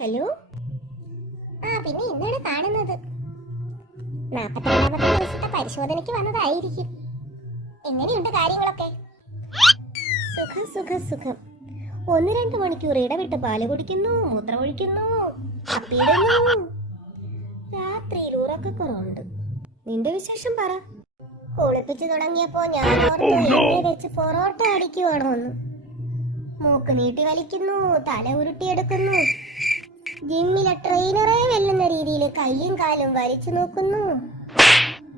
Hello. പിന്നെ ഇന്നാണ് കാണുന്നത്. 42ാമത്തെ ദിവസത്തെ പരിശോധനയ്ക്ക് വന്നതായിരിക്കും. എങ്ങനെയുണ്ട് കാര്യങ്ങളൊക്കെ? സുഖം സുഖം സുഖം. 1-2 മണിക്കൂർ ഇടവിട്ട് പാല് കുടിക്കുന്നു, മൂത്രമൊഴിക്കുന്നു, അപ്പിയിടുന്നു. രാത്രിയിൽ ഉറക്കക്കുറവുണ്ട്. നിന്റെ വിശേഷം പറ. കുളിപ്പിച്ചു തുടങ്ങിയപ്പോ ഞാൻ ഓർത്തു എന്നെ വെച്ച് പൊറോട്ട അടിക്കുവാണോന്ന്. മൂക്ക് നീട്ടി വലിക്കുന്നു, തല ഉരുട്ടിയെടുക്കുന്നു. ജിമ്മിലെ ട്രെയിനറെ വെല്ലുന്ന രീതിയിൽ കയ്യും കാലും വലിച്ചു നോക്കുന്നു.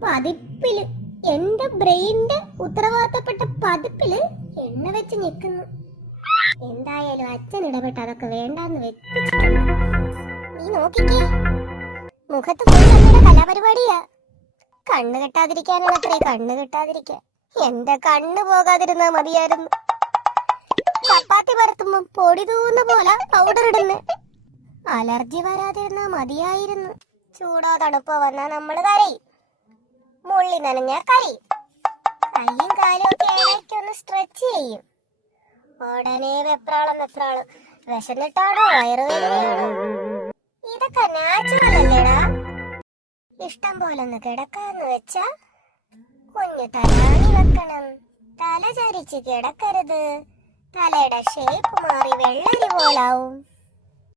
പതിപ്പില് എന്റെ ബ്രെയിനിന്റെ ഉത്തരവാദിത്തപ്പെട്ട പതിപ്പില് എണ്ണ വെച്ച് നിൽക്കുന്നു. എന്തായാലും അച്ഛൻ ഇടപെട്ട് അതൊക്കെ വേണ്ടാന്ന് വെച്ചിട്ടുണ്ട്. നീ നോക്കിക്കേ, മുഖത്ത് ഫുള്ള് കലാപരിപാടിയാ. കണ്ണ് കെട്ടാതിരിക്കാനുള്ളത്രേ കണ്ണ് കെട്ടാതിരിക്കാൻ. എന്റെ കണ്ണ് പോകാതിരുന്നാ മതിയായിരുന്നു. ചപ്പാത്തി പരത്തുമ്പോ പൊടി തൂന്ന പോലെ പൗഡർ ഇടുന്നു. അലർജി വരാതിരുന്നാ മതിയായിരുന്നു. ചൂടോ തണുപ്പോ വന്നാ നമ്മള് കരയും. മുള്ളി നനഞ്ഞാ കരയും. കയ്യും കാലും ഒക്കെ ഇടയ്ക്കൊന്ന് സ്ട്രെച്ച് ചെയ്യും. ഉടനെ വെപ്രാളം. വിശന്നിട്ടാണോ വയറുവേദനയാണോ? ഇതൊക്കെ നാച്ചുറൽ അല്ലേടാ. ഇഷ്ടം പോലെ ഒന്ന് കിടക്കാന്ന് വെച്ചാ കുഞ്ഞു തലാണി വെക്കണം. തല ചരിച്ച് കിടക്കരുത്. തലയുടെ ഷേപ്പ് മാറി വെള്ളരി പോലാവും.